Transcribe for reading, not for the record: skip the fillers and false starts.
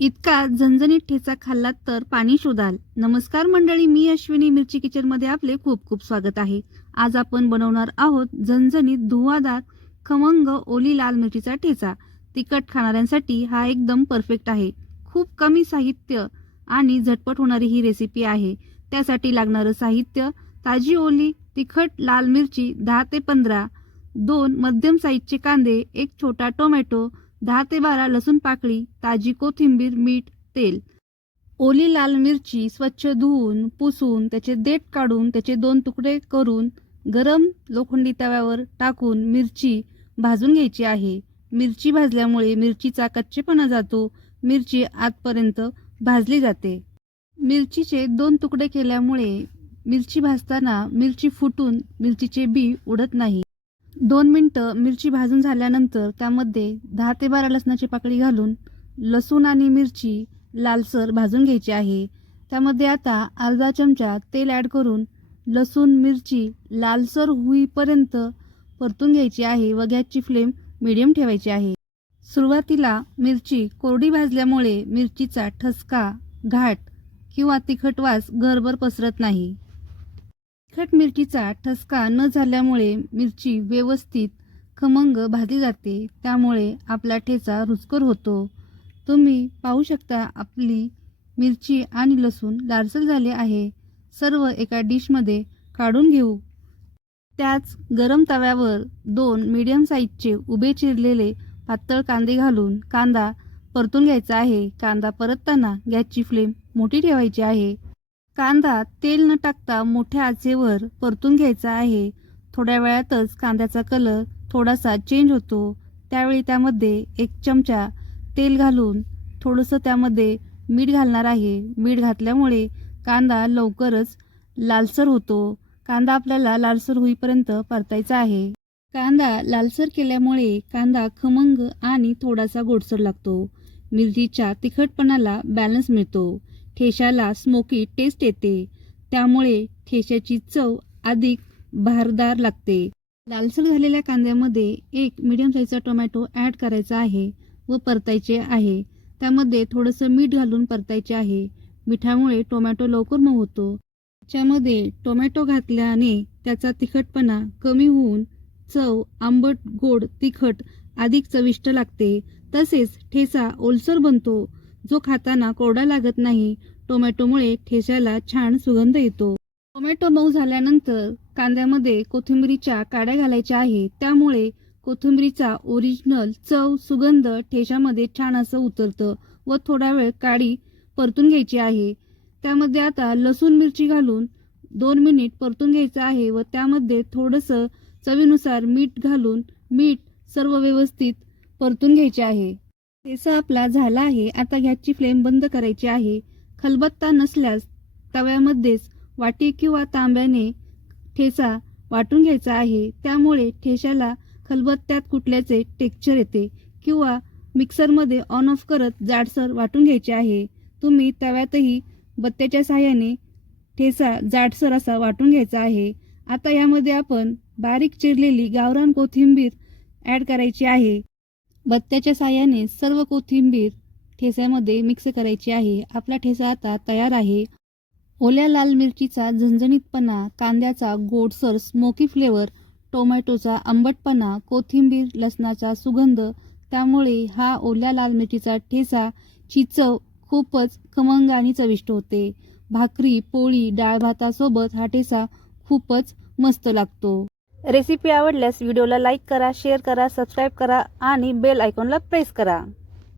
इतका झणझणीत ठेचा खाल्लात तर पाणी शोधाल। नमस्कार मंडळी, मी अश्विनी मिरची किचन मध्ये आपले खूप खूप स्वागत आहे। आज आपण बनवणार आहोत झणझणीत धुवाधार खमंग ओली लाल मिरचीचा ठेचा। तिखट खाणाऱ्यांसाठी हा एकदम परफेक्ट आहे। खूप कमी साहित्य आणि झटपट होणारी ही रेसिपी आहे। त्यासाठी लागणारे साहित्य: ताजी ओली तिखट लाल मिरची 10 ते 15, 2 मध्यम साईजचे कांदे, एक छोटा टोमॅटो, 10 ते 12 लसूण पाकळी, ताजी कोथिंबीर, मीठ, तेल। ओली लाल मिरची स्वच्छ धुवून पुसून त्याचे देठ काढून त्याचे 2 तुकडे करून गरम लोखंडी तव्यावर टाकून मिरची भाजून घ्यायची आहे। मिरची भाजल्यामुळे मिरचीचा कच्चेपणा जातो, मिरची आतपर्यंत भाजली जाते। मिरचीचे 2 तुकडे केल्यामुळे मिरची भाजताना मिरची फुटून मिरचीचे बी उडत नाही। 2 मिनिटं मिरची भाजून झाल्यानंतर त्यामध्ये 10 ते 12 लसणाची पाकळी घालून लसूण आणि मिरची लालसर भाजून घ्यायची आहे। त्यामध्ये आता अर्धा चमचा तेल ॲड करून लसूण मिरची लालसर होईपर्यंत परतून घ्यायची आहे व गॅसची फ्लेम मीडियम ठेवायची आहे। सुरुवातीला मिरची कोरडी भाजल्यामुळे मिरचीचा ठसका, घाट किंवा तिखट वास घरभर पसरत नाही। तिखट मिरचीचा ठसका न झाल्यामुळे मिरची व्यवस्थित खमंग भाजली जाते, त्यामुळे आपला ठेचा रुचकर होतो। तुम्ही पाहू शकता आपली मिरची आणि लसूण लालसर झाले आहे। सर्व एका डिशमध्ये काढून घेऊ। त्याच गरम तव्यावर 2 मीडियम साईजचे उभे चिरलेले पातळ कांदे घालून कांदा परतून घ्यायचा आहे। कांदा परतताना गॅसची फ्लेम मोठी ठेवायची आहे। कांदा तेल न टाकता मोठ्या आचेवर परतून घ्यायचा आहे। थोड्या वेळातच कांद्याचा कलर थोडासा चेंज होतो, त्यावेळी त्यामध्ये 1 चमचा तेल घालून थोडंसं त्यामध्ये मीठ घालणार आहे। मीठ घातल्यामुळे कांदा लवकरच लालसर होतो। कांदा आपल्याला लालसर होईपर्यंत परतायचा आहे। कांदा लालसर केल्यामुळे कांदा खमंग आणि थोडासा गोडसर लागतो। मिरचीच्या तिखटपणाला बॅलन्स मिळतो। ठेच्याला स्मोकी टेस्ट येते, त्यामुळे ठेच्याची चव अधिक भारदार लागते। लालसर झालेल्या कांद्यामध्ये 1 मीडियम साईजचा टोमॅटो ॲड करायचा आहे व परतायचे आहे। त्यामध्ये थोडंसं मीठ घालून परतायचे आहे। मिठामुळे टोमॅटो लवकर मऊ होतो। त्याच्यामध्ये टोमॅटो घातल्याने त्याचा तिखटपणा कमी होऊन चव आंबट, गोड, तिखट अधिक चविष्ट लागते। तसेच ठेचा ओलसर बनतो, जो खाताना कोरडा लागत नाही। टोमॅटोमुळे ठेच्याला छान सुगंध येतो। टोमॅटो मऊ झाल्यानंतर कांद्यामध्ये कोथिंबीरीच्या काड्या घालायच्या आहे, त्यामुळे कोथिंबीरीचा ओरिजिनल चव, सुगंध ठेच्यामध्ये छान असं उतरतं व थोडा वेळ काडी परतून घ्यायची आहे। त्यामध्ये आता लसूण मिरची घालून 2 मिनिट परतून घ्यायचं आहे व त्यामध्ये थोडंसं चवीनुसार मीठ घालून मीठ सर्व व्यवस्थित परतून घ्यायचे आहे। ठेचा आपला झाला आहे। आता गॅसची फ्लेम बंद करायची आहे। खलबत्ता नसल्यास तव्यामध्येच वाटी किंवा तांब्याने ठेचा वाटून घ्यायचा आहे, त्यामुळे ठेच्याला खलबत्त्यात कुटल्याचे टेक्स्चर येते। किंवा मिक्सरमध्ये ऑन ऑफ करत जाडसर वाटून घ्यायचे आहे। तुम्ही तव्यातही बत्त्याच्या साहाय्याने ठेचा जाडसर असा वाटून घ्यायचा आहे। आता यामध्ये आपण बारीक चिरलेली गावरान कोथिंबीर ॲड करायची आहे। बत्त्याच्या साहाय्याने सर्व कोथिंबीर ठेच्यामध्ये मिक्स करायची आहे। आपला ठेचा आता तयार आहे। ओल्या लाल मिरचीचा झणझणीतपणा, कांद्याचा गोडसर स्मोकी फ्लेवर, टोमॅटोचा आंबटपणा, कोथिंबीर लसणाचा सुगंध, त्यामुळे हा ओल्या लाल मिरचीचा ठेचा ची चव खूपच खमंग आणि चविष्ट होते। भाकरी, पोळी, डाळ भातासोबत हा ठेचा खूपच मस्त लागतो। रेसिपी आवडल्यास व्हिडिओला लाईक करा, शेअर करा, सबस्क्राईब करा आणि बेल आयकॉनला प्रेस करा।